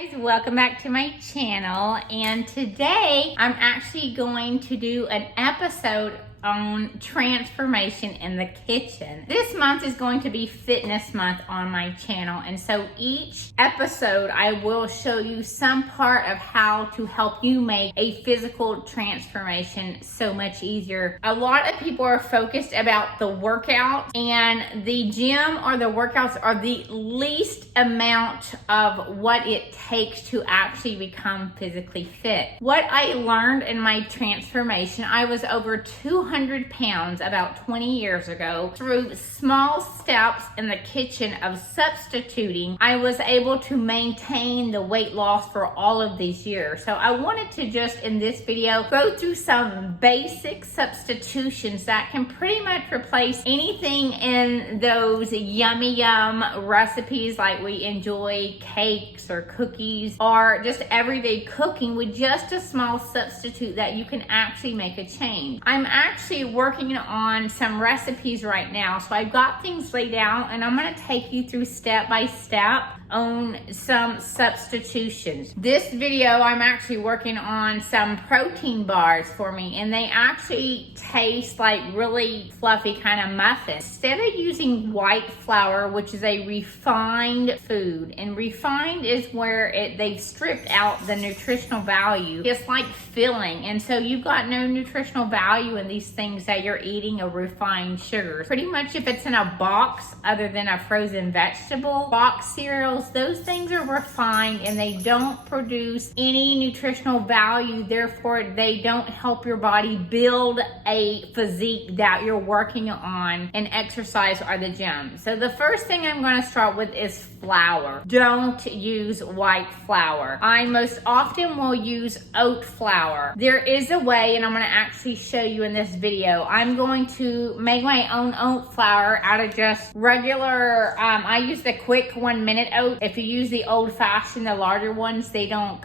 Guys, welcome back to my channel, and today I'm actually going to do an episode on transformation in the kitchen. This month is going to be fitness month on my channel, and so each episode I will show you some part of how to help you make a physical transformation so much easier. A lot of people are focused about the workout, and the gym or the workouts are the least amount of what it takes to actually become physically fit. What I learned in my transformation, I was over 200 pounds about 20 years ago. Through small steps in the kitchen of substituting, I was able to maintain the weight loss for all of these years. So I wanted to just in this video go through some basic substitutions that can pretty much replace anything in those yummy yum recipes like we enjoy, cakes or cookies, or just everyday cooking, with just a small substitute that you can actually make a change. I'm actually working on some recipes right now, so I've got things laid out and I'm going to take you through step by step on some substitutions. This video I'm actually working on some protein bars for me, and they actually taste like really fluffy kind of muffins. Instead of using white flour, which is a refined food, and refined is where they've stripped out the nutritional value. It's like filling, and so you've got no nutritional value in these things that you're eating of refined sugars. Pretty much if it's in a box other than a frozen vegetable, box cereals, those things are refined and they don't produce any nutritional value. Therefore, they don't help your body build a physique that you're working on in exercise or the gym. So the first thing I'm going to start with is flour. Don't use white flour. I most often will use oat flour. There is a way, and I'm going to actually show you in this video. I'm going to make my own oat flour out of just regular, I use the quick 1 minute oat. If you use the old fashioned, the larger ones, they don't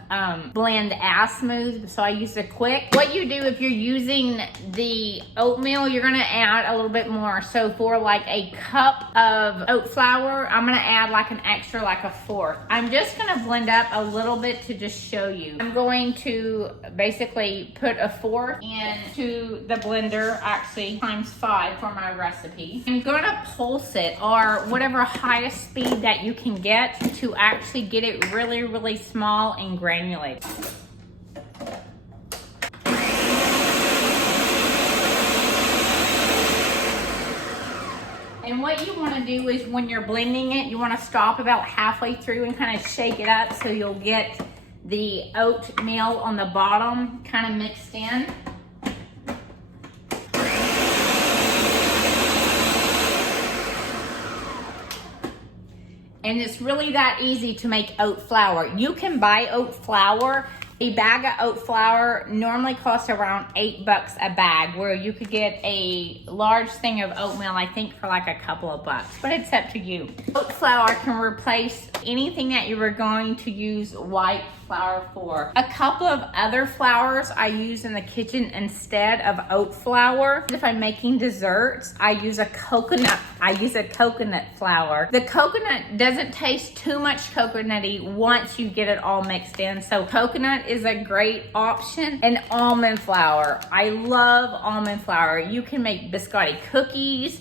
blend as smooth, so I use the quick. What you do if you're using the oatmeal, you're gonna add a little bit more. So for like a cup of oat flour, I'm gonna add like an extra, like a fourth. I'm just gonna blend up a little bit to just show you. I'm going to basically put a fourth into the blender, actually times 5 for my recipe. I'm gonna pulse it, or whatever highest speed that you can get to actually get it really, really small and granulated. And what you want to do is when you're blending it, you want to stop about halfway through and kind of shake it up so you'll get the oatmeal on the bottom kind of mixed in. And it's really that easy to make oat flour. You can buy oat flour. A bag of oat flour normally costs around $8 a bag, where you could get a large thing of oatmeal, I think, for like a couple of bucks, but it's up to you. Oat flour can replace anything that you were going to use white flour for. A couple of other flours I use in the kitchen instead of oat flour. If I'm making desserts, I use a coconut flour. The coconut doesn't taste too much coconutty once you get it all mixed in. So coconut is a great option. And almond flour. I love almond flour. You can make biscotti cookies,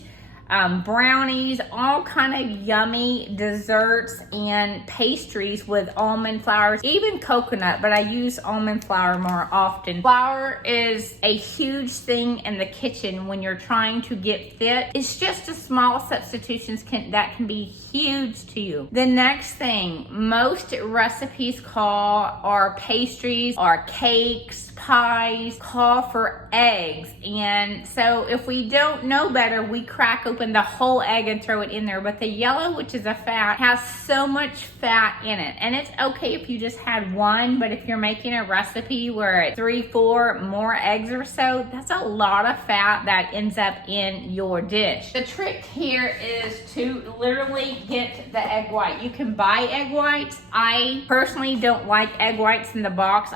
brownies, all kind of yummy desserts and pastries with almond flours, even coconut, but I use almond flour more often. Flour is a huge thing in the kitchen when you're trying to get fit. It's just a small substitutions that can be huge to you. The next thing most recipes call, or pastries or cakes, pies, call for eggs. And so if we don't know better, we crack open the whole egg and throw it in there. But the yellow, which is a fat, has so much fat in it. And it's okay if you just had one, but if you're making a recipe where it's 3-4 more eggs or so, that's a lot of fat that ends up in your dish. The trick here is to literally get the egg white. You can buy egg whites. I personally don't like egg whites in the box.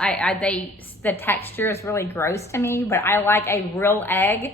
The texture is really gross to me, but I like a real egg.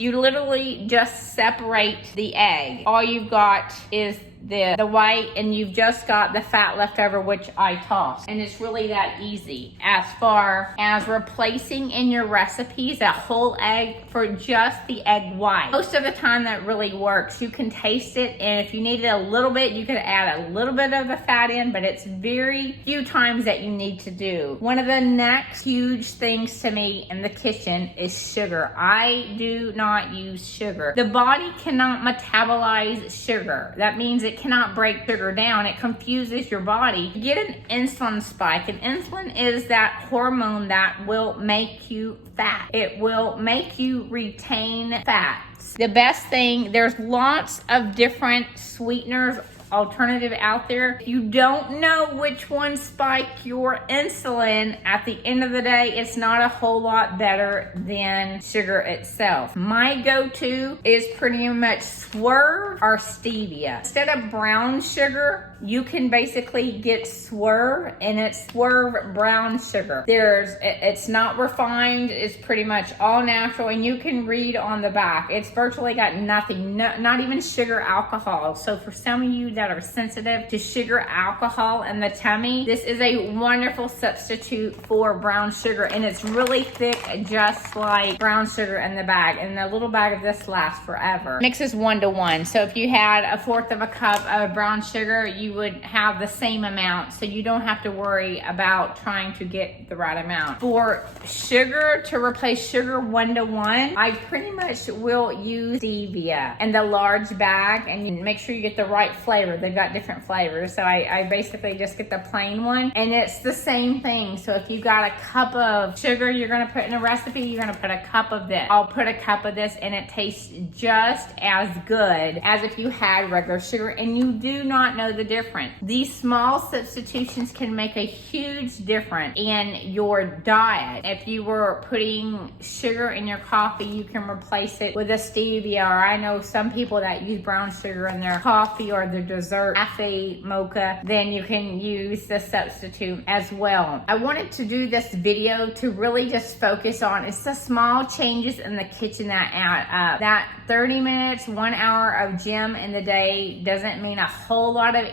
You literally just separate the egg. All you've got is the white, and you've just got the fat left over, which I toss. And it's really that easy. As far as replacing in your recipes a whole egg for just the egg white, most of the time that really works. You can taste it, and if you needed a little bit, you could add a little bit of the fat in, but it's very few times that you need to do. One of the next huge things to me in the kitchen is sugar. I do not use sugar. The body cannot metabolize sugar. That means it cannot break sugar down. It confuses your body. You get an insulin spike, and insulin is that hormone that will make you fat. It will make you retain fats. The best thing, there's lots of different sweeteners alternative out there. If you don't know which one spike your insulin, at the end of the day, it's not a whole lot better than sugar itself. My go-to is pretty much Swerve or stevia. Instead of brown sugar, you can basically get Swerve, and it's Swerve brown sugar. It's not refined, it's pretty much all natural, and you can read on the back. It's virtually got nothing, not even sugar alcohol. So for some of you that are sensitive to sugar alcohol in the tummy, this is a wonderful substitute for brown sugar, and it's really thick, just like brown sugar in the bag. And the little bag of this lasts forever. Mixes 1 to 1. So if you had 1/4 of a cup of brown sugar, you would have the same amount, so you don't have to worry about trying to get the right amount. For sugar, to replace sugar 1 to 1, I pretty much will use stevia in the large bag, and you make sure you get the right flavor. They've got different flavors, so I basically just get the plain one, and it's the same thing. So if you got a cup of sugar you're gonna put in a recipe, you're gonna put a cup of this. I'll put a cup of this, and it tastes just as good as if you had regular sugar, and you do not know the difference. These small substitutions can make a huge difference in your diet. If you were putting sugar in your coffee, you can replace it with a stevia, or I know some people that use brown sugar in their coffee or their dessert, cafe mocha, then you can use the substitute as well. I wanted to do this video to really just focus on, it's the small changes in the kitchen that add up. That 30 minutes, 1 hour of gym in the day doesn't mean a whole lot of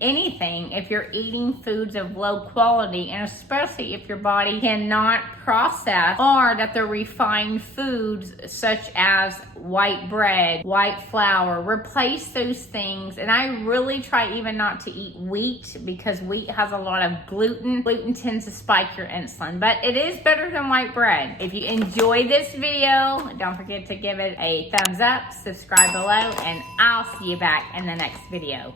anything if you're eating foods of low quality, and especially if your body cannot process or that they're refined foods such as white bread, white flour. Replace those things. And I really try even not to eat wheat, because wheat has a lot of gluten. Gluten tends to spike your insulin, but it is better than white bread. If you enjoy this video, don't forget to give it a thumbs up, subscribe below, and I'll see you back in the next video.